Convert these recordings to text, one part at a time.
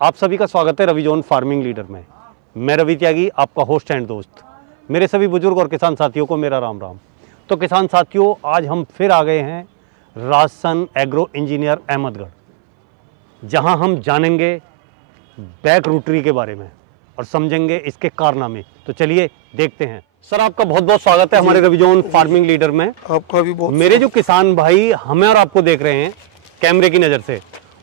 आप सभी का स्वागत है रवि जोन फार्मिंग लीडर में। मैं रवि त्यागी, आपका होस्ट एंड दोस्त। मेरे सभी बुजुर्ग और किसान साथियों को मेरा राम राम। तो किसान साथियों, आज हम फिर आ गए हैं राजसन एग्रो इंजीनियर अहमदगढ़, जहां हम जानेंगे बैक रूटरी के बारे में और समझेंगे इसके कारनामे। तो चलिए देखते हैं। सर, आपका बहुत बहुत स्वागत है हमारे रवि जोन फार्मिंग लीडर में। आपका भी बहुत। मेरे जो किसान भाई हमें और आपको देख रहे हैं कैमरे की नज़र से,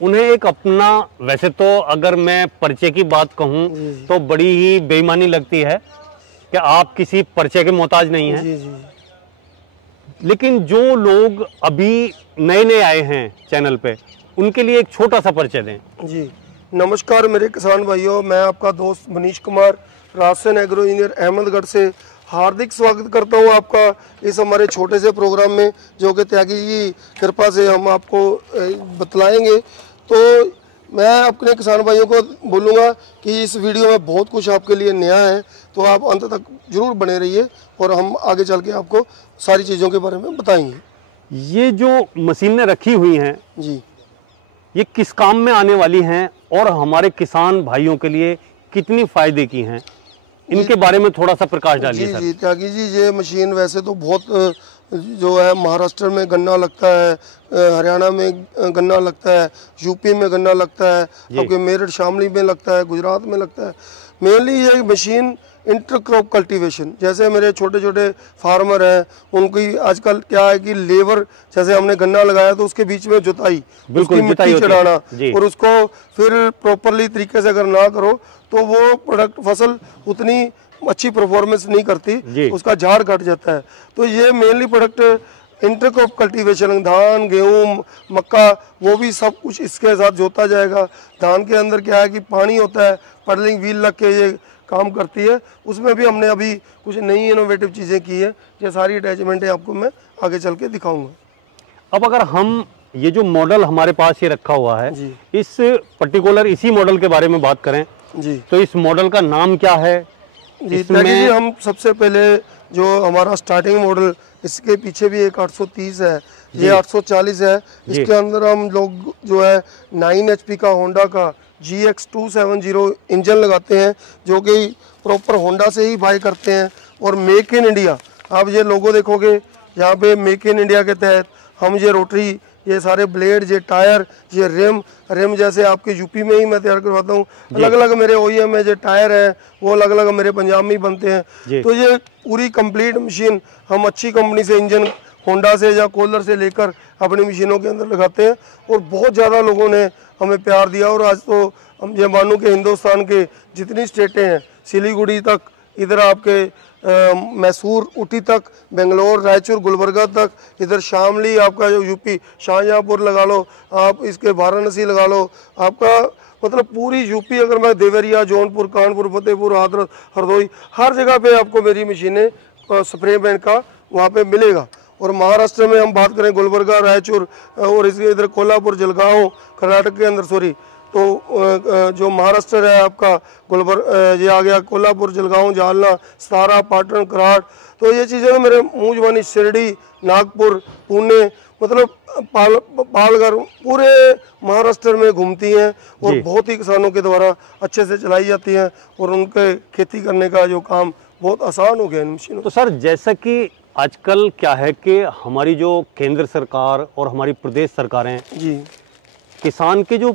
उन्हें एक अपना, वैसे तो अगर मैं परिचय की बात कहूं तो बड़ी ही बेईमानी लगती है कि आप किसी परिचय के मोहताज नहीं हैं। जी। लेकिन जो लोग अभी नए नए आए हैं चैनल पे, उनके लिए एक छोटा सा परिचय दें। जी, नमस्कार मेरे किसान भाइयों, मैं आपका दोस्त मनीष कुमार राजसन एग्रो इंजीनियर अहमदगढ़ से हार्दिक स्वागत करता हूं आपका इस हमारे छोटे से प्रोग्राम में, जो कि त्यागी की कृपा से हम आपको बतलाएंगे। तो मैं अपने किसान भाइयों को बोलूँगा कि इस वीडियो में बहुत कुछ आपके लिए नया है, तो आप अंत तक जरूर बने रहिए और हम आगे चल के आपको सारी चीज़ों के बारे में बताएंगे। ये जो मशीनें रखी हुई हैं जी, ये किस काम में आने वाली हैं और हमारे किसान भाइयों के लिए कितनी फायदे की हैं, इनके बारे में थोड़ा सा प्रकाश डालिए। जी जी त्यागी जी, ये मशीन वैसे तो बहुत जो है महाराष्ट्र में गन्ना लगता है, हरियाणा में गन्ना लगता है, यूपी में गन्ना लगता है, आपके मेरठ शामली में लगता है, गुजरात में लगता है। मेनली ये मशीन इंटरक्रॉप कल्टीवेशन, जैसे मेरे छोटे छोटे फार्मर हैं, उनकी आजकल क्या है कि लेबर, जैसे हमने गन्ना लगाया तो उसके बीच में जुताई, उसकी मिट्टी चढ़ाना और उसको फिर प्रॉपरली तरीके से अगर ना करो तो वो प्रोडक्ट फसल उतनी अच्छी परफॉर्मेंस नहीं करती, उसका झाड़ घट जाता है। तो ये मेनली प्रोडक्ट इंटरक्रॉप कल्टीवेशन, धान गेहूं मक्का वो भी सब कुछ इसके साथ जोता जाएगा। धान के अंदर क्या है कि पानी होता है, पर्लिंग व्हील लग के ये काम करती है, उसमें भी हमने अभी कुछ नई इनोवेटिव चीज़ें की है। ये सारी अटैचमेंटें आपको मैं आगे चल के दिखाऊंगा। अब अगर हम ये जो मॉडल हमारे पास ये रखा हुआ है, इस पर्टिकुलर इसी मॉडल के बारे में बात करें जी, तो इस मॉडल का नाम क्या है? जी जी, हम सबसे पहले जो हमारा स्टार्टिंग मॉडल, इसके पीछे भी एक 830 है, ये 840 है। इसके अंदर हम लोग जो है 9 HP का होंडा का GX270 इंजन लगाते हैं, जो कि प्रॉपर होंडा से ही बाय करते हैं। और मेक इन इंडिया, आप ये लोगो देखोगे यहाँ पे, मेक इन इंडिया के तहत हम ये रोटरी, ये सारे ब्लेड, ये टायर, ये रिम जैसे आपके यूपी में ही मैं तैयार करवाता हूँ। अलग अलग मेरे OEM में जो टायर है वो अलग अलग मेरे पंजाब में ही बनते हैं। तो ये पूरी कंप्लीट मशीन हम अच्छी कंपनी से, इंजन होंडा से या कोलर से लेकर अपनी मशीनों के अंदर लगाते हैं। और बहुत ज़्यादा लोगों ने हमें प्यार दिया, और आज तो हम ये मानूँ कि हिंदुस्तान के जितनी स्टेटें हैं, सिलीगुड़ी तक, इधर आपके मैसूर, ऊटी तक, बेंगलोर, रायचूर, गुलबर्गा तक, इधर शामली, आपका जो यूपी शाहजहाँपुर लगा लो, आप इसके वाराणसी लगा लो, आपका मतलब पूरी यूपी, अगर मैं देवरिया, जौनपुर, कानपुर, फतेहपुर, हाथरस, हरदोई, हर जगह पे आपको मेरी मशीनें स्प्रे पेंट का वहाँ पे मिलेगा। और महाराष्ट्र में हम बात करें, गुलबर्गा, रायचूर और इसके इधर कोल्हापुर, जलगांव, कर्नाटक के अंदर, सॉरी, तो जो महाराष्ट्र है आपका ये आ गया कोल्हापुर, जलगांव, जालना, सतारा, पाटन, कराड़। तो ये चीज़ें मेरे मूंजवानी, शिरडी, नागपुर, पुणे, मतलब पालघर, पूरे महाराष्ट्र में घूमती हैं और बहुत ही किसानों के द्वारा अच्छे से चलाई जाती हैं, और उनके खेती करने का जो काम बहुत आसान हो गया इन मशीनों। तो सर, जैसा कि आजकल क्या है कि हमारी जो केंद्र सरकार और हमारी प्रदेश सरकारें जी, किसान के जो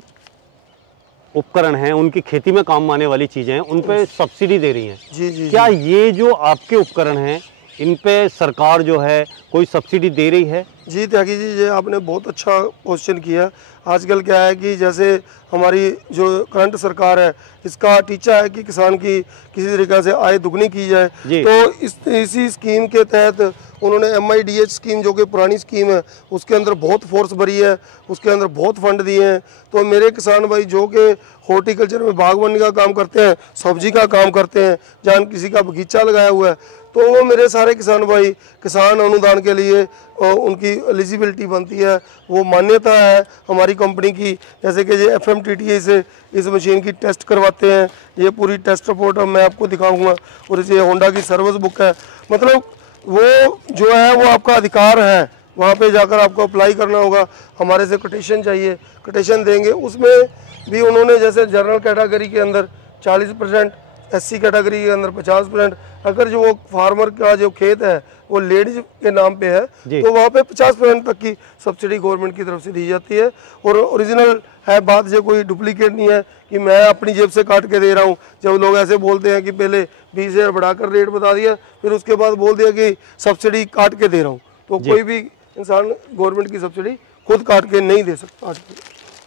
उपकरण हैं, उनकी खेती में काम आने वाली चीजें हैं, उन पे सब्सिडी दे रही हैं। जी, क्या ये जो आपके उपकरण हैं, इन पे सरकार जो है कोई सब्सिडी दे रही है? जी त्यागी जी, ये आपने बहुत अच्छा क्वेश्चन किया। आजकल क्या है कि जैसे हमारी जो करंट सरकार है, इसका टीचा है कि किसान की किसी तरीके से आय दुगनी की जाए। तो इसी स्कीम के तहत उन्होंने MIDH स्कीम, जो कि पुरानी स्कीम है, उसके अंदर बहुत फोर्स भरी है, उसके अंदर बहुत फंड दिए हैं। तो मेरे किसान भाई जो कि हॉर्टिकल्चर में बागवानी का काम करते हैं, सब्जी का काम करते हैं, जहाँ किसी का बगीचा लगाया हुआ है, तो वो मेरे सारे किसान भाई किसान अनुदान के लिए उनकी एलिजिबिलिटी बनती है, वो मान्यता है हमारी कंपनी की। जैसे कि ये FMTTA से इस मशीन की टेस्ट करवाते हैं, ये पूरी टेस्ट रिपोर्ट मैं आपको दिखाऊंगा। और इसे होंडा की सर्विस बुक है, मतलब वो जो है वो आपका अधिकार है वहाँ पे जाकर आपको अप्लाई करना होगा, हमारे से कोटेशन चाहिए, कोटेशन देंगे। उसमें भी उन्होंने जैसे जनरल कैटेगरी के अंदर 40%, SC कैटेगरी के अंदर 50%, अगर जो वो फार्मर का जो खेत है वो लेडीज के नाम पे है तो वहाँ पे 50% तक की सब्सिडी गवर्नमेंट की तरफ से दी जाती है। और ओरिजिनल है बात, जो कोई डुप्लीकेट नहीं है कि मैं अपनी जेब से काट के दे रहा हूँ। जब लोग ऐसे बोलते हैं कि पहले 20,000 बढ़ाकर रेट बता दिया, फिर उसके बाद बोल दिया कि सब्सिडी काट के दे रहा हूँ, तो कोई भी इंसान गवर्नमेंट की सब्सिडी खुद काट के नहीं दे सकता,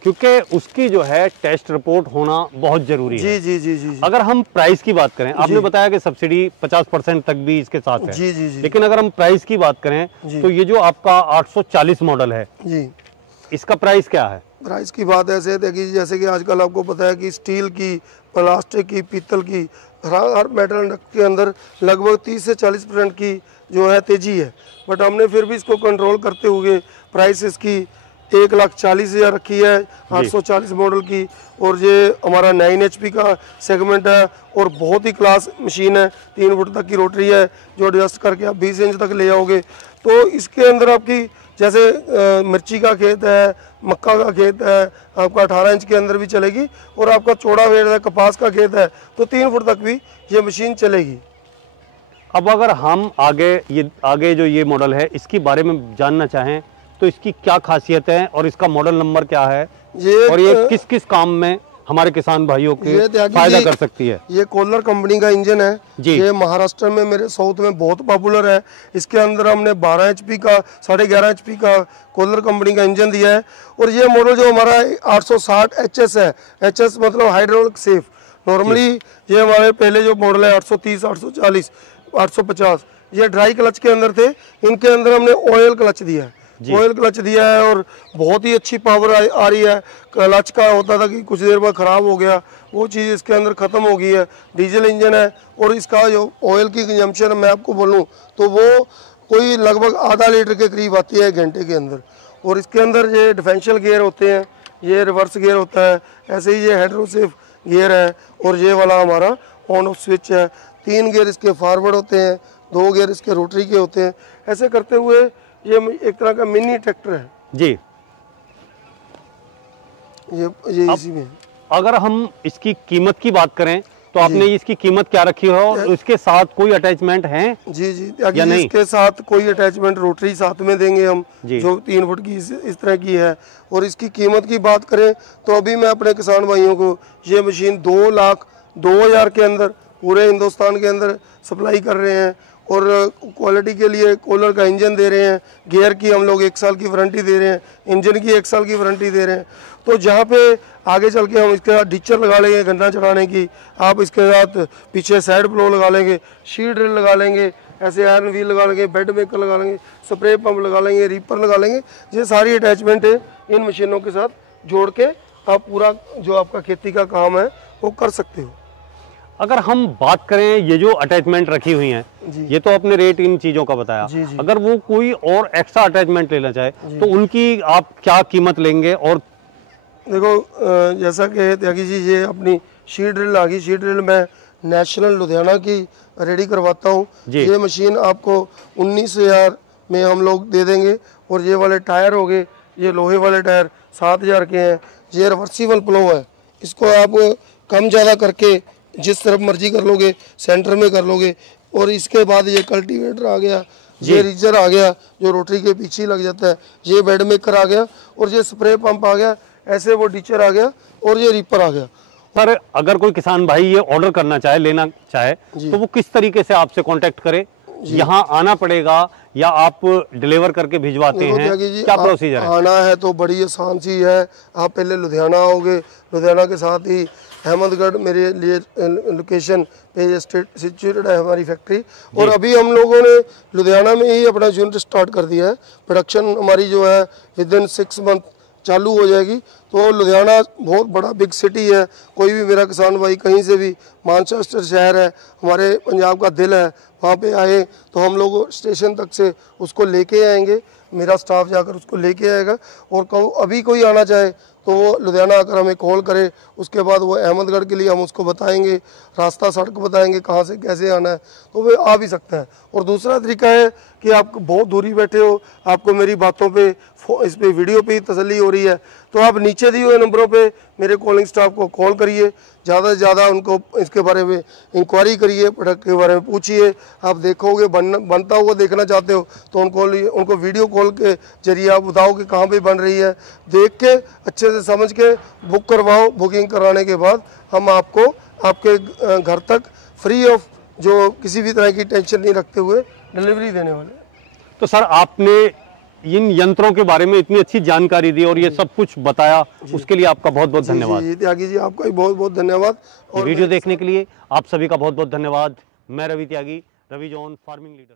क्योंकि उसकी जो है टेस्ट रिपोर्ट होना बहुत जरूरी है। जी। अगर हम प्राइस की बात करें, आपने बताया कि सब्सिडी 50% तक भी इसके साथ है। जी। लेकिन अगर हम प्राइस की बात करें तो ये जो आपका 840 मॉडल है जी, इसका प्राइस क्या है? प्राइस की बात ऐसे है कि जैसे कि आजकल आपको पता है कि स्टील की, प्लास्टिक की, पीतल की, हर मेटल के अंदर लगभग 30 से 40% की जो है तेजी है। बट हमने फिर भी इसको कंट्रोल करते हुए प्राइस इसकी 1,40,000 रखी है 840 मॉडल की। और ये हमारा 9 HP का सेगमेंट है और बहुत ही क्लास मशीन है। 3 फुट तक की रोटरी है जो एडजस्ट करके आप 20 इंच तक ले आओगे। तो इसके अंदर आपकी जैसे मिर्ची का खेत है, मक्का का खेत है, आपका 18 इंच के अंदर भी चलेगी। और आपका चौड़ा वेड़ है, कपास का खेत है, तो 3 फुट तक भी ये मशीन चलेगी। अब अगर हम आगे जो ये मॉडल है इसके बारे में जानना चाहें तो इसकी क्या खासियत है और इसका मॉडल नंबर क्या है, और ये किस किस काम में हमारे किसान भाइयों के फायदा कर सकती है? ये कोलर कंपनी का इंजन है जी। ये महाराष्ट्र में, मेरे साउथ में बहुत पॉपुलर है। इसके अंदर हमने 12 HP का, 11.5 HP का कोलर कंपनी का इंजन दिया है। और ये मॉडल जो हमारा 860 HS है, HS मतलब हाइड्रोलिक सेफ। नॉर्मली ये हमारे पहले जो मॉडल है 830, 840, 850 ये ड्राई क्लच के अंदर थे। इनके अंदर हमने ऑयल क्लच दिया है, ऑयल क्लच दिया है और बहुत ही अच्छी पावर आ रही है। क्लच का होता था कि कुछ देर बाद ख़राब हो गया, वो चीज़ इसके अंदर ख़त्म हो गई है। डीजल इंजन है और इसका जो ऑयल की कंजम्पशन मैं आपको बोलूँ तो वो कोई लगभग आधा लीटर के करीब आती है घंटे के अंदर। और इसके अंदर ये डिफरेंशियल गियर होते हैं, ये रिवर्स गियर होता है, ऐसे ही ये हेड्रोसेफ गियर है। और ये वाला हमारा ऑन ऑफ स्विच है। 3 गियर इसके फॉरवर्ड होते हैं, 2 गियर इसके रोटरी के होते हैं। ऐसे करते हुए ये एक तरह का मिनी ट्रैक्टर है जी। ये इसी में। अगर हम इसकी कीमत की बात करें तो आपने इसकी कीमत क्या रखी है और इसके साथ कोई अटैचमेंट है? जी या नहीं? इसके साथ कोई अटैचमेंट, रोटरी साथ में देंगे हम जो 3 फुट की इस तरह की है। और इसकी कीमत की बात करें तो अभी मैं अपने किसान भाइयों को ये मशीन 2,02,000 के अंदर पूरे हिंदुस्तान के अंदर सप्लाई कर रहे हैं। और क्वालिटी के लिए कूलर का इंजन दे रहे हैं, गियर की हम लोग 1 साल की वारंटी दे रहे हैं, इंजन की 1 साल की वारंटी दे रहे हैं। तो जहाँ पे आगे चल के हम इसके साथ डिचर लगा लेंगे गन्ना चढ़ाने की, आप इसके साथ पीछे साइड प्लो लगा लेंगे, शीट ड्रिल लगा लेंगे, ऐसे आयरन व्हील लगा लेंगे, बेड मेकर लगा लेंगे, स्प्रे पंप लगा लेंगे, रीपर लगा लेंगे। ये सारी अटैचमेंट है इन मशीनों के साथ जोड़ के आप पूरा जो आपका खेती का काम है वो कर सकते हो। अगर हम बात करें ये जो अटैचमेंट रखी हुई हैं, ये तो आपने रेट इन चीज़ों का बताया। अगर वो कोई और एक्स्ट्रा अटैचमेंट लेना चाहे तो उनकी आप क्या कीमत लेंगे? और देखो जैसा कि त्यागी जी ये अपनी शीट ड्रिल आ गई, शीट ड्रिल मैं नेशनल लुधियाना की रेडी करवाता हूँ। ये मशीन आपको 19,000 में हम लोग दे देंगे। और ये वाले टायर हो गए, ये लोहे वाले टायर 7,000 के हैं। ये रिवर्सिबल प्लो है, इसको आप कम ज़्यादा करके जिस तरफ मर्जी कर लोगे, सेंटर में कर लोगे। और इसके बाद ये कल्टीवेटर आ गया, ये रीजर आ गया जो रोटरी के पीछे लग जाता है, ये बेड मेकर आ गया और ये स्प्रे पंप आ गया, ऐसे वो डिचर आ गया और ये रीपर आ गया। पर अगर कोई किसान भाई ये ऑर्डर करना चाहे, लेना चाहे तो वो किस तरीके से आपसे कांटेक्ट करे? यहाँ आना पड़ेगा या आप डिलीवर करके भिजवाते हैं? क्या प्रोसीजर है? आना है तो बड़ी आसान सी है, आप पहले लुधियाना आओगे, लुधियाना के साथ ही अहमदगढ़ मेरे लिए लोकेशन पे सिचुएटेड है हमारी फैक्ट्री। और अभी हम लोगों ने लुधियाना में ही अपना यूनिट स्टार्ट कर दिया है। प्रोडक्शन हमारी जो है विदिन 6 मंथ चालू हो जाएगी। तो लुधियाना बहुत बड़ा बिग सिटी है, कोई भी मेरा किसान भाई कहीं से भी, मैनचेस्टर शहर है हमारे पंजाब का दिल है, वहाँ पे आए तो हम लोग स्टेशन तक से उसको लेके आएंगे, मेरा स्टाफ जाकर उसको लेके आएगा। और अभी कोई आना चाहे तो वो लुधियाना आकर हमें कॉल करे, उसके बाद वो अहमदगढ़ के लिए हम उसको बताएंगे, रास्ता सड़क बताएंगे कहाँ से कैसे आना है, तो वे आ भी सकते हैं। और दूसरा तरीका है कि आप बहुत दूरी बैठे हो, आपको मेरी बातों पे इस पे वीडियो पे ही तसल्ली हो रही है, तो आप नीचे दिए हुए नंबरों पे मेरे कॉलिंग स्टाफ को कॉल करिए, ज़्यादा से ज़्यादा उनको इसके बारे में इंक्वायरी करिए, प्रोडक्ट के बारे में पूछिए। आप देखोगे बनता हुआ देखना चाहते हो तो उनको वीडियो कॉल के जरिए आप बताओ कि कहाँ पे बन रही है, देख के अच्छे से समझ के बुक करवाओ। बुकिंग कराने के बाद हम आपको आपके घर तक फ्री ऑफ, जो किसी भी तरह की टेंशन नहीं रखते हुए, डिलीवरी देने वाले। तो सर आपने इन यंत्रों के बारे में इतनी अच्छी जानकारी दी और ये सब कुछ बताया, उसके लिए आपका बहुत बहुत धन्यवाद। जी त्यागी जी, आपका भी बहुत बहुत धन्यवाद। और वीडियो देखने के लिए आप सभी का बहुत बहुत धन्यवाद। मैं रवि त्यागी, रवि जोन फार्मिंग लीडर।